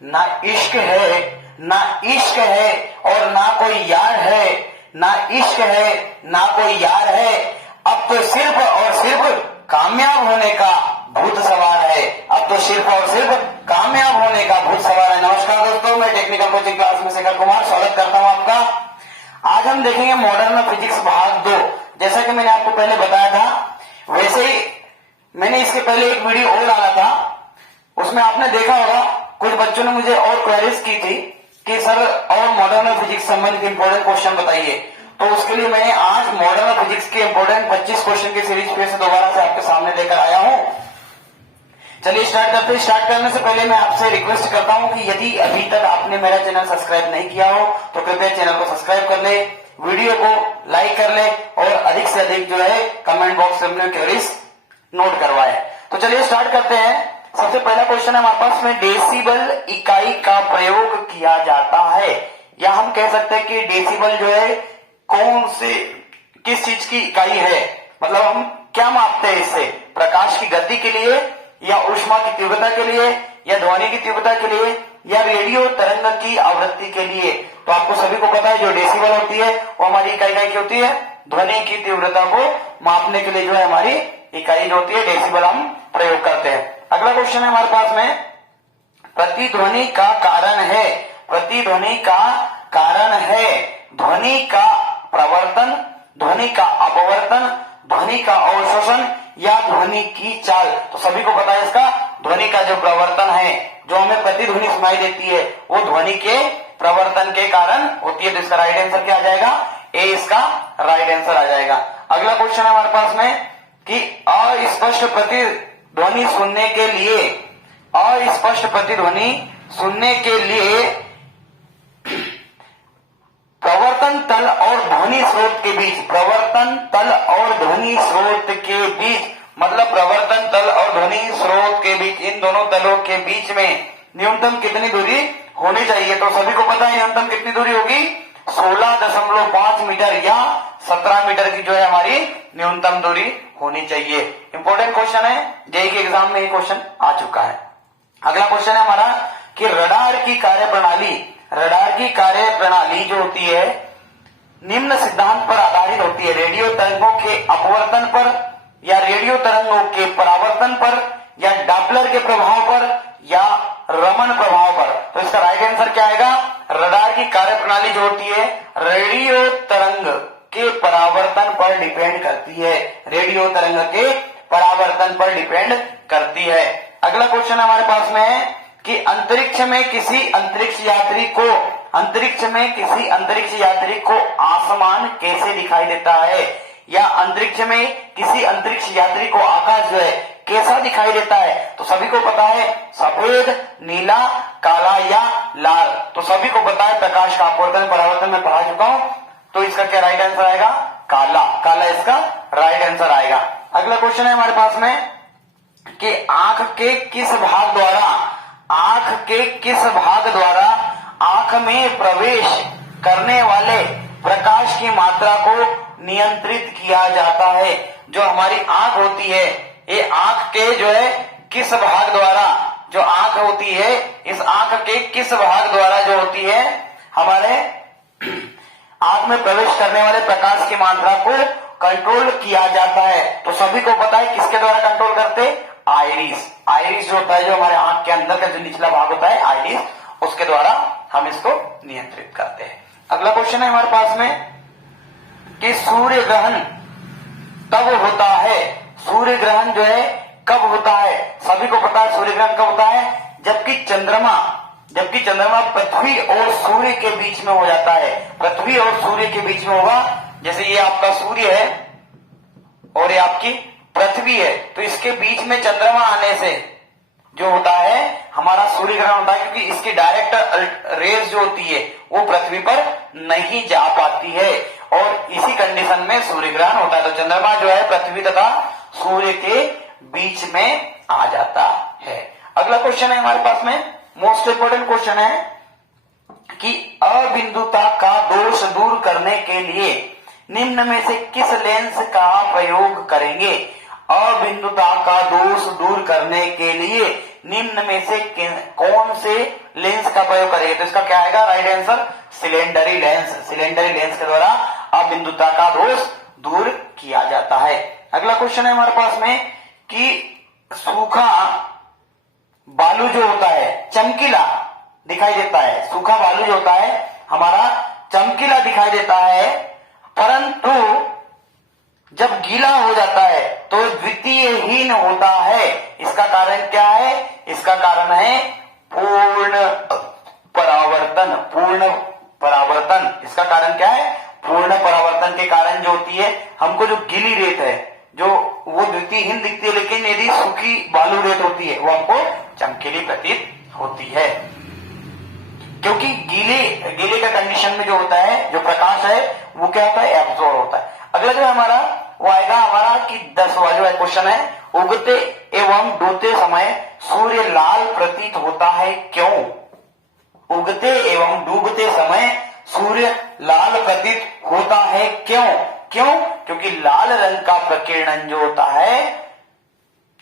ना इश्क है, ना इश्क है और ना कोई यार है, ना इश्क है ना कोई यार है, अब तो सिर्फ और सिर्फ कामयाब होने का भूत सवार है, अब तो सिर्फ और सिर्फ कामयाब होने का भूत सवार है। नमस्कार दोस्तों, मैं टेक्निकल कोचिंग क्लास में शेखर कुमार स्वागत करता हूं आपका। आज हम देखेंगे मॉडर्न फिजिक्स भाग 2। जैसा कि मैंने आपको पहले बताया था, वैसे ही मैंने इसके पहले एक वीडियो और डाला था, उसमें आपने देखा होगा कुछ बच्चों ने मुझे और क्वेरीज की थी कि सर और मॉडर्न फिजिक्स संबंधित इंपॉर्टेंट क्वेश्चन बताइए। तो उसके लिए मैंने आज मॉडर्न फिजिक्स के इंपॉर्टेंट 25 क्वेश्चन की सीरीज फिर से दोबारा से आपके सामने लेकर आया हूं। चलिए स्टार्ट करते हैं। स्टार्ट करने से पहले मैं आपसे रिक्वेस्ट करता हूं कि यदि अभी तक आपने मेरा चैनल सब्सक्राइब नहीं किया हो तो कृपया चैनल को सब्सक्राइब कर ले, वीडियो को लाइक कर ले और अधिक से अधिक जो है कमेंट बॉक्स में अपने क्वेरीज नोट करवाए। तो चलिए स्टार्ट करते हैं। सबसे पहला क्वेश्चन है हमारे पास में, डेसिबल इकाई का प्रयोग किया जाता है, या हम कह सकते हैं कि डेसिबल जो है कौन से किस चीज की इकाई है, मतलब हम क्या मापते हैं इससे, प्रकाश की गति के लिए या ऊष्मा की तीव्रता के लिए या ध्वनि की तीव्रता के लिए या रेडियो तरंग की आवृत्ति के लिए। तो आपको सभी को पता है जो डेसिबल होती है वो हमारी इकाई की होती है, ध्वनि की तीव्रता को मापने के लिए जो है हमारी इकाई जो होती है डेसिबल हम प्रयोग करते हैं। अगला क्वेश्चन है हमारे पास में, प्रतिध्वनि का कारण है, प्रतिध्वनि का कारण है ध्वनि का प्रवर्तन, ध्वनि का अपवर्तन, ध्वनि का अवशोषण या ध्वनि की चाल। तो सभी को पता है इसका ध्वनि का जो प्रवर्तन है, जो हमें प्रतिध्वनि सुनाई देती है वो ध्वनि के प्रवर्तन के कारण होती है। तो इसका राइट आंसर क्या आ जाएगा, ए इसका राइट आंसर आ जाएगा। अगला क्वेश्चन है हमारे पास में कि अस्पष्ट प्रतिध्वनि सुनने के लिए, अस्पष्ट प्रतिध्वनि सुनने के लिए प्रवर्तन तल और ध्वनि स्रोत के बीच, प्रवर्तन तल और ध्वनि स्रोत के बीच, मतलब प्रवर्तन तल और ध्वनि स्रोत के बीच, इन दोनों तलों के बीच में न्यूनतम कितनी दूरी होनी चाहिए। तो सभी को पता है न्यूनतम कितनी दूरी होगी, 16.5 मीटर या 17 मीटर की जो है हमारी न्यूनतम दूरी होनी चाहिए। इंपॉर्टेंट क्वेश्चन है, जेईई के एग्जाम में ये क्वेश्चन आ चुका है। अगला क्वेश्चन है हमारा कि रडार की कार्यप्रणाली, रडार की कार्यप्रणाली जो होती है निम्न सिद्धांत पर आधारित होती है, रेडियो तरंगों के अपवर्तन पर या रेडियो तरंगों के परावर्तन पर या डॉपलर के प्रभाव पर या रमन प्रभाव पर। तो इसका राइट आंसर क्या आएगा, रडार की कार्यप्रणाली जो होती है रेडियो तरंग के परावर्तन पर डिपेंड करती है, रेडियो तरंग के परावर्तन पर डिपेंड करती है। अगला क्वेश्चन हमारे पास में है कि अंतरिक्ष में किसी अंतरिक्ष यात्री को, अंतरिक्ष में किसी अंतरिक्ष यात्री को आसमान कैसे दिखाई देता है, या अंतरिक्ष में किसी अंतरिक्ष यात्री को आकाश जो है कैसा दिखाई देता है। तो सभी को पता है सफेद, नीला, काला या लाल। तो सभी को पता है प्रकाश का अपवर्तन परावर्तन में पढ़ा चुका हूं। तो इसका क्या राइट आंसर आएगा, काला, काला इसका राइट आंसर आएगा। अगला क्वेश्चन है हमारे पास में कि आंख के किस भाग द्वारा, आंख के किस भाग द्वारा आंख में प्रवेश करने वाले प्रकाश की मात्रा को नियंत्रित किया जाता है। जो हमारी आंख होती है, ये आंख के जो है किस भाग द्वारा, जो आंख होती है इस आंख के किस भाग द्वारा जो होती है हमारे आंख में प्रवेश करने वाले प्रकाश की मात्रा को कंट्रोल किया जाता है। तो सभी को पता है किसके द्वारा कंट्रोल करते, आइरिस, आइरिस जो होता है जो हमारे आंख के अंदर का जो निचला भाग होता है आइरिस, उसके द्वारा हम इसको नियंत्रित करते हैं। अगला क्वेश्चन है हमारे पास में कि सूर्य ग्रहण तब होता है, सूर्य ग्रहण जो है कब होता है। सभी को पता है सूर्य ग्रहण कब होता है, जबकि चंद्रमा पृथ्वी और सूर्य के बीच में हो जाता है, पृथ्वी और सूर्य के बीच में होगा। जैसे ये आपका सूर्य है और ये आपकी पृथ्वी है, तो इसके बीच में चंद्रमा आने से जो होता है हमारा सूर्य ग्रहण होता है, क्योंकि इसकी डायरेक्ट रेज जो होती है वो पृथ्वी पर नहीं जा पाती है और इसी कंडीशन में सूर्य ग्रहण होता है। तो चंद्रमा जो है पृथ्वी तथा सूर्य के बीच में आ जाता है। अगला क्वेश्चन है हमारे पास में, मोस्ट इंपोर्टेंट क्वेश्चन है कि अबिंदुता का दोष दूर करने के लिए निम्न में से किस लेंस का प्रयोग करेंगे। अबिंदुता का दोष दूर करने के लिए निम्न में से कौन से लेंस का प्रयोग करेंगे? तो इसका क्या आएगा राइट आंसर? सिलेंडरी लेंस। सिलेंडरी लेंस के द्वारा अबिंदुता का दोष दूर किया जाता है। अगला क्वेश्चन है हमारे पास में कि सूखा बालू जो होता है चमकीला दिखाई देता है। सूखा बालू जो होता है हमारा चमकीला दिखाई देता है, परंतु जब गीला हो जाता है तो द्वितीयहीन होता है। इसका कारण क्या है? इसका कारण है पूर्ण परावर्तन। पूर्ण परावर्तन, इसका कारण क्या है? पूर्ण परावर्तन के कारण जो होती है हमको जो गीली रेत है जो वो द्वितीयहीन दिखती है, लेकिन यदि सूखी बालू रेत होती है वो हमको चमकीली प्रतीत होती है, क्योंकि गीले का कंडीशन में जो होता है जो प्रकाश है वो क्या होता है? एब्जॉर्ब होता है। अगला जो है हमारा वो आएगा हमारा कि 10वां जो क्वेश्चन है, उगते एवं डूबते समय सूर्य लाल प्रतीत होता है क्यों? उगते एवं डूबते समय सूर्य लाल प्रतीत होता है क्यों? क्यों? क्योंकि लाल रंग का प्रकीर्णन जो होता है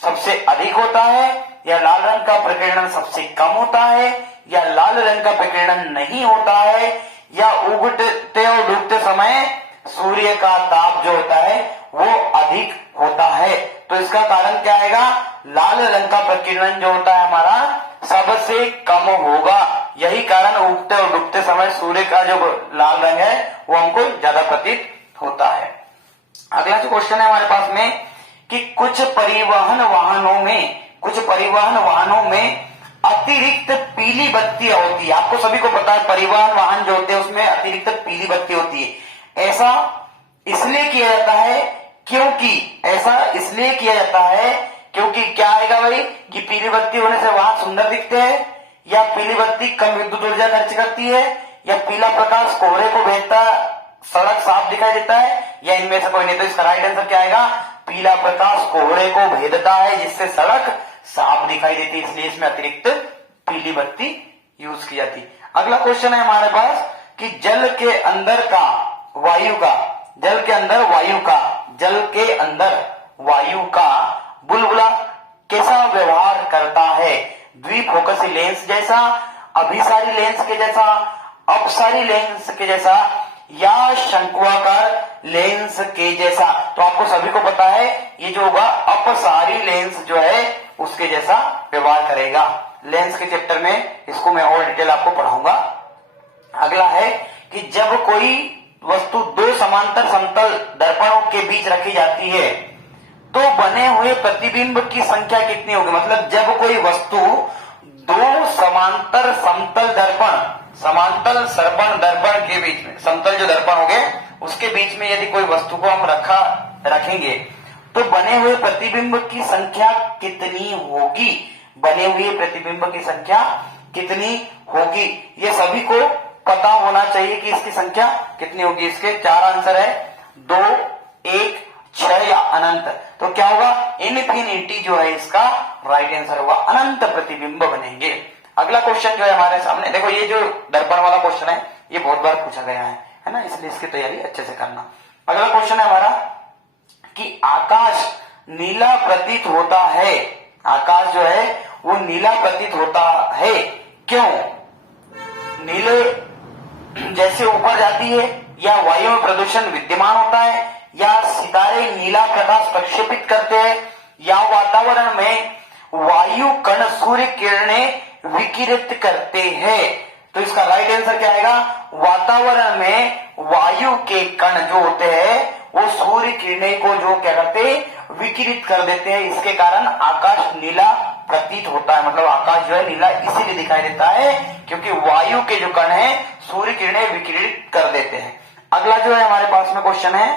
सबसे अधिक होता है, या लाल रंग का प्रकीर्णन सबसे कम होता है, या लाल रंग का प्रकीर्णन नहीं होता है, या उगते और डूबते समय सूर्य का ताप जो होता है वो अधिक होता है। तो इसका कारण क्या आएगा? लाल रंग का प्रकीर्णन जो होता है हमारा सबसे कम होगा। यही कारण उगते और डूबते समय सूर्य का जो लाल रंग है वो हमको ज्यादा प्रतीत होता है। अगला जो क्वेश्चन है हमारे पास में कि कुछ परिवहन वाहनों में अतिरिक्त पीली बत्ती होती है। आपको सभी को पता है परिवहन वाहन जो होते हैं उसमें अतिरिक्त पीली बत्ती होती है। ऐसा इसलिए किया जाता है क्योंकि क्या आएगा भाई कि पीली बत्ती होने से वाहन सुंदर दिखते हैं, या पीली बत्ती कम विद्युत ऊर्जा खर्च करती है, या पीला प्रकाश कोहरे को भेदता सड़क साफ दिखाई देता है, या इनमें से कोई नहीं। तो इसका राइट आंसर क्या आएगा? पीला प्रकाश कोहरे को भेदता है जिससे सड़क साफ दिखाई देती है, इसलिए इसमें अतिरिक्त पीली बत्ती यूज की जाती है। अगला क्वेश्चन है हमारे पास कि जल के अंदर वायु का बुलबुला कैसा व्यवहार करता है? द्विफोकसी लेंस जैसा, अभिसारी लेंस के जैसा, अपसारी लेंस के जैसा, या शंक्वाकार लेंस के जैसा? तो आपको सभी को पता है ये जो होगा अपसारी लेंस जो है उसके जैसा व्यवहार करेगा। लेंस के चैप्टर में इसको मैं और डिटेल आपको पढ़ाऊंगा। अगला है कि जब कोई वस्तु दो समांतर समतल दर्पणों के बीच रखी जाती है तो बने हुए प्रतिबिंब की संख्या कितनी होगी? मतलब जब कोई वस्तु दो समांतर समतल दर्पण के बीच में, समतल जो दर्पण हो गए उसके बीच में यदि कोई वस्तु को हम रखेंगे तो बने हुए प्रतिबिंब की संख्या कितनी होगी? बने हुए प्रतिबिंब की संख्या कितनी होगी? ये सभी को पता होना चाहिए कि इसकी संख्या कितनी होगी। इसके 4 आंसर है, 2, 1, 6 या अनंत। तो क्या होगा? इनफिनिटी जो है इसका राइट आंसर होगा, अनंत प्रतिबिंब बनेंगे। अगला क्वेश्चन जो है हमारे सामने, देखो ये जो दर्पण वाला क्वेश्चन है ये बहुत बार पूछा गया है ना, इसलिए इसकी तैयारी अच्छे से करना। अगला क्वेश्चन है हमारा कि आकाश नीला प्रतीत होता है। आकाश जो है वो नीला प्रतीत होता है क्यों? नीले जैसे ऊपर जाती है, या वायु में प्रदूषण विद्यमान होता है, या सितारे नीला प्रकाश प्रक्षेपित करते हैं, या वातावरण में वायु कण सूर्य किरणें विकिरित करते हैं। तो इसका राइट आंसर क्या आएगा? वातावरण में वायु के कण जो होते हैं वो सूर्य किरणें को जो क्या करते हैं? विकिरित कर देते हैं। इसके कारण आकाश नीला प्रतीत होता है। मतलब आकाश जो है नीला इसीलिए दिखाई देता है क्योंकि वायु के जो कण है सूर्य किरणें विकिरित कर देते हैं। अगला जो है हमारे पास में क्वेश्चन है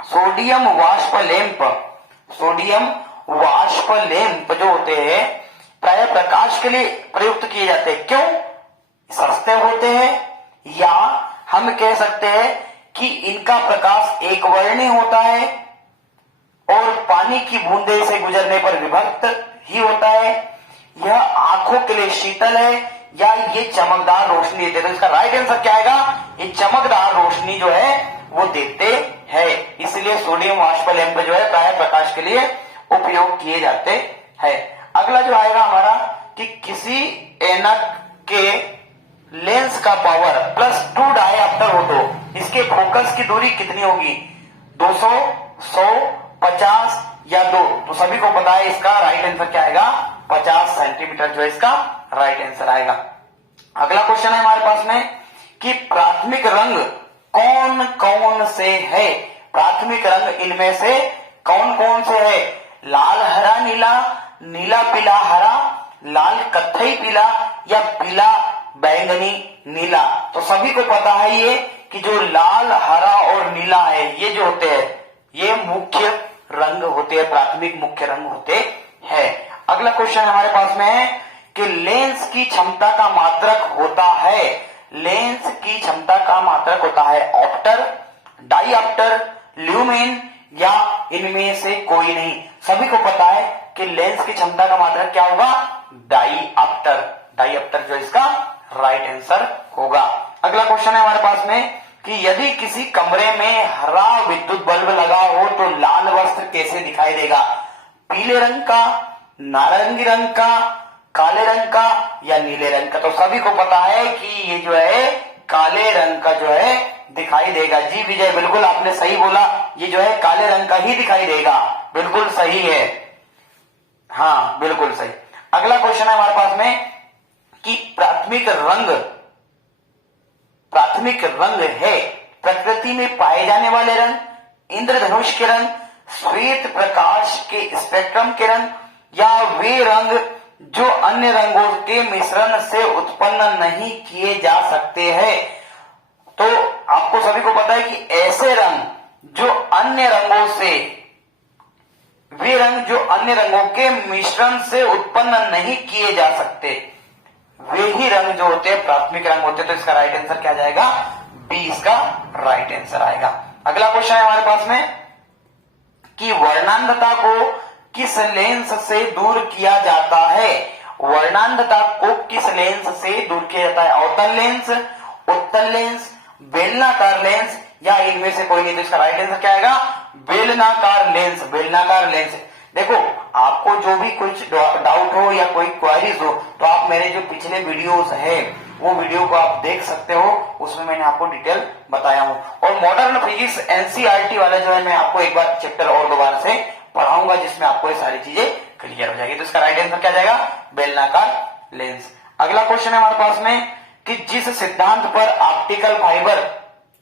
सोडियम वाष्प लैंप जो होते हैं प्राय प्रकाश के लिए प्रयुक्त किए जाते हैं। क्यों? सस्ते होते हैं, या हम कह सकते हैं कि इनका प्रकाश एक वर्णी होता है और पानी की बूंदे से गुजरने पर विभक्त ही होता है, यह आंखों के लिए शीतल है, या ये चमकदार रोशनी देते हैं। तो इसका राइट आंसर क्या आएगा? ये चमकदार रोशनी जो है वो देते हैं, इसलिए सोडियम वाष्प लैंप जो है प्राय प्रकाश के लिए उपयोग किए जाते हैं। अगला जो आएगा हमारा कि किसी ऐनक के लेंस का पावर प्लस 2 डायऑप्टर हो तो इसके फोकस की दूरी कितनी होगी? 200, 100, 50 या 2? तो सभी को पता है इसका राइट आंसर क्या आएगा? 50 सेंटीमीटर जो है इसका राइट आंसर आएगा। अगला क्वेश्चन है हमारे पास में कि प्राथमिक रंग कौन कौन से है? प्राथमिक रंग इनमें से कौन कौन से है? लाल हरा नीला, नीला पीला हरा, लाल कत्थई पीला या पीला बैंगनी नीला? तो सभी को पता है ये कि जो लाल हरा और नीला है ये जो होते हैं ये मुख्य रंग होते हैं, प्राथमिक मुख्य रंग होते हैं। अगला क्वेश्चन हमारे पास में है कि लेंस की क्षमता का मात्रक होता है, लेंस की क्षमता का मात्रक होता है ऑप्टर, डाईऑप्टर, ल्यूमेन या इनमें से कोई नहीं? सभी को पता है कि लेंस की क्षमता का मात्रक क्या होगा? डाईऑप्टर, डाईऑप्टर जो इसका राइट आंसर होगा। अगला क्वेश्चन है हमारे पास में कि यदि किसी कमरे में हरा विद्युत बल्ब लगा हो तो लाल वस्त्र कैसे दिखाई देगा? पीले रंग का, नारंगी रंग का, काले रंग का या नीले रंग का? तो सभी को पता है कि ये जो है काले रंग का जो है दिखाई देगा। जी विजय, बिल्कुल आपने सही बोला, ये जो है काले रंग का ही दिखाई देगा, बिल्कुल सही है, हाँ बिल्कुल सही। अगला क्वेश्चन है हमारे पास में कि प्राथमिक रंग है प्रकृति में पाए जाने वाले रंग, इंद्रधनुष के रंग, श्वेत प्रकाश के स्पेक्ट्रम के रंग या वे रंग जो अन्य रंगों के मिश्रण से उत्पन्न नहीं किए जा सकते हैं? तो आपको सभी को पता है कि ऐसे रंग जो अन्य रंगों से, वे रंग जो अन्य रंगों के मिश्रण से उत्पन्न नहीं किए जा सकते, वे ही रंग जो होते हैं प्राथमिक रंग होते हैं। तो इसका राइट आंसर क्या जाएगा? बी इसका राइट आंसर आएगा। अगला क्वेश्चन है हमारे पास में कि वर्णांधता को किस लेंस से दूर किया जाता है? वर्णांधता को किस लेंस से दूर किया जाता है? अवतल लेंस, उत्तल लेंस, बेलनाकार लेंस या इनमें से कोई नहीं? तो इसका राइट आंसर क्या आएगा? बेलनाकार लेंस, बेलनाकार लेंस। देखो आपको जो भी कुछ डाउट हो या कोई क्वेरीज हो तो आप मेरे जो पिछले वीडियोस है वो वीडियो को आप देख सकते हो, उसमें मैंने आपको डिटेल बताया हूं। और मॉडर्न फिजिक्स एनसीईआरटी वाला जो है मैं आपको एक बार चैप्टर और दोबारा से पढ़ाऊंगा जिसमें आपको ये सारी चीजें क्लियर हो जाएगी। तो इसका राइट आंसर क्या जाएगा? बेलनाकार लेंस। अगला क्वेश्चन है हमारे पास में कि जिस सिद्धांत पर ऑप्टिकल फाइबर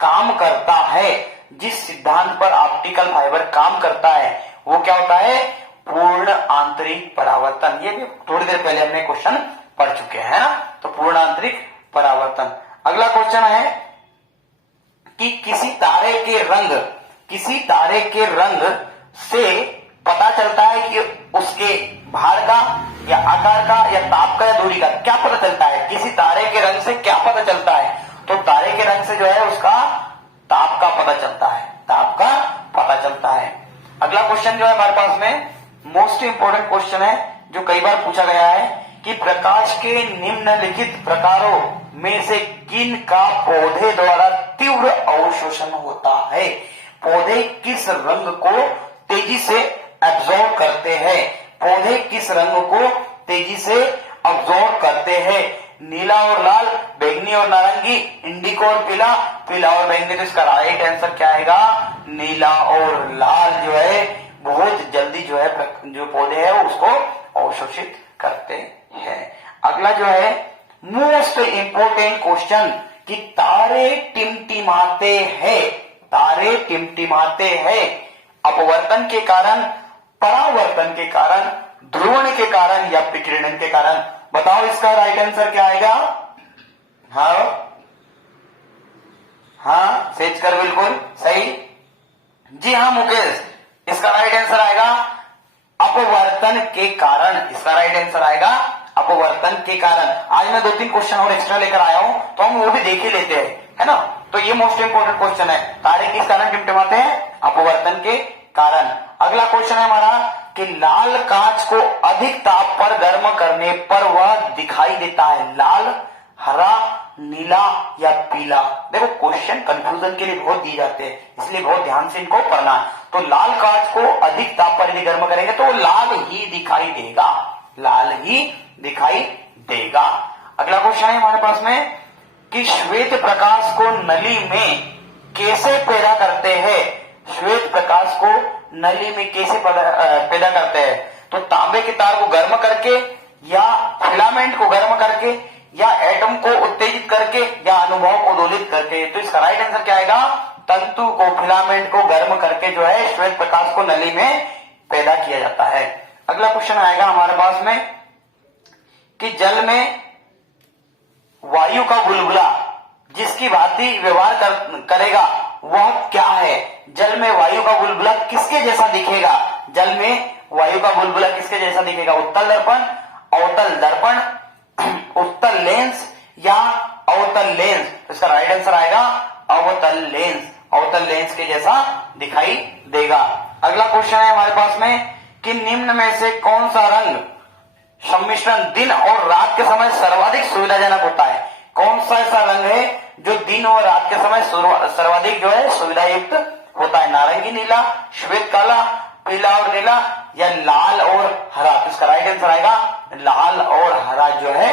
काम करता है, जिस सिद्धांत पर ऑप्टिकल फाइबर काम करता है वो क्या होता है? पूर्ण आंतरिक परावर्तन। ये भी थोड़ी देर पहले हमने क्वेश्चन पढ़ चुके हैं ना, तो पूर्ण आंतरिक परावर्तन। अगला क्वेश्चन है कि किसी तारे के रंग से पता चलता है कि उसके भार का या आकार का या ताप का या दूरी का? क्या पता चलता है? किसी तारे के रंग से क्या पता चलता है? तो तारे के रंग से जो है उसका ताप का पता चलता है, ताप का पता चलता है। अगला क्वेश्चन जो है हमारे पास में मोस्ट इंपोर्टेंट क्वेश्चन है जो कई बार पूछा गया है कि प्रकाश के निम्नलिखित प्रकारों में से किन का पौधे द्वारा तीव्र अवशोषण होता है? पौधे किस रंग को तेजी से एब्जॉर्ब करते हैं? पौधे किस रंग को तेजी से अब्जॉर्ब करते हैं? नीला और लाल, बैंगनी और नारंगी, इंडिको और पीला, पीला और बैंगनी? तो इसका राइट आंसर क्या आएगा? नीला और लाल जो है बहुत जल्दी जो है जो पौधे है उसको अवशोषित करते हैं। अगला जो है मोस्ट इंपोर्टेंट क्वेश्चन कि तारे टिमटिमाते हैं, तारे टिमटिमाते हैं अपवर्तन के कारण, परावर्तन के कारण, ध्रुवण के कारण या विकिरण के कारण? बताओ इसका राइट आंसर क्या आएगा? हाँ सेज कर, बिल्कुल सही। जी हाँ मुकेश, इसका राइट आंसर आएगा अपवर्तन के कारण। इसका राइट आंसर आएगा अपवर्तन के कारण। आज मैं 2-3 क्वेश्चन और एक्स्ट्रा लेकर आया हूं तो हम वो भी देख ही लेते हैं, है ना। तो ये मोस्ट इंपोर्टेंट क्वेश्चन है, तारे किस कारण टिमटिमाते हैं? अपवर्तन के कारण। अगला क्वेश्चन है हमारा कि लाल कांच को अधिक ताप पर गर्म करने पर वह दिखाई देता है? लाल, हरा, नीला या पीला? देखो क्वेश्चन कंफ्यूजन के लिए बहुत दिए जाते हैं, इसलिए बहुत ध्यान से इनको पढ़ना। तो लाल कांच को अधिक ताप पर यदि गर्म करेंगे तो लाल ही दिखाई देगा, लाल ही दिखाई देगा। अगला क्वेश्चन है हमारे पास में कि श्वेत प्रकाश को नली में कैसे पैदा करते हैं। श्वेत प्रकाश को नली में कैसे पैदा करते हैं? तो तांबे के तार को गर्म करके, या फिलामेंट को गर्म करके, या एटम को उत्तेजित करके, या अनुभव को दोलित करके। तो इसका राइट आंसर क्या आएगा? तंतु को, फिलामेंट को गर्म करके जो है श्वेत प्रकाश को नली में पैदा किया जाता है। अगला क्वेश्चन आएगा हमारे पास में कि जल में वायु का बुलबुला जिसकी भांति व्यवहार करेगा वह क्या है? जल में वायु का बुलबुला किसके जैसा दिखेगा? जल में वायु का बुलबुला किसके जैसा दिखेगा? उत्तल दर्पण, अवतल दर्पण, उत्तल लेंस या अवतल लेंस। तो इसका राइट आंसर आएगा अवतल लेंस। अवतल लेंस के जैसा दिखाई देगा। अगला क्वेश्चन है हमारे पास में कि निम्न में से कौन सा रंग सम्मिश्रण दिन और रात के समय सर्वाधिक सुविधाजनक होता है? कौन सा ऐसा रंग है जो दिन और रात के समय सर्वाधिक जो है सुविधायुक्त होता है? नारंगी नीला, श्वेत काला, पीला और नीला, या लाल और हरा। तो इसका राइट आंसर आएगा लाल और हरा जो है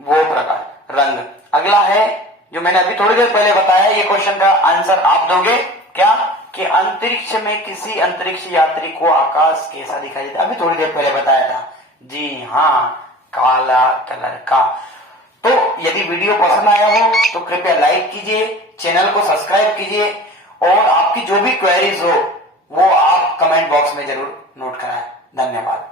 वो प्रकार रंग। अगला है जो मैंने अभी थोड़ी देर पहले बताया, ये क्वेश्चन का आंसर आप दोगे क्या? कि अंतरिक्ष में किसी अंतरिक्ष यात्री को आकाश कैसा दिखाई देता है? अभी थोड़ी देर पहले बताया था। जी हाँ, काला कलर का। तो यदि वीडियो पसंद आया हो तो कृपया लाइक कीजिए, चैनल को सब्सक्राइब कीजिए, और आपकी जो भी क्वेरीज हो वो आप कमेंट बॉक्स में जरूर नोट कराएं। धन्यवाद।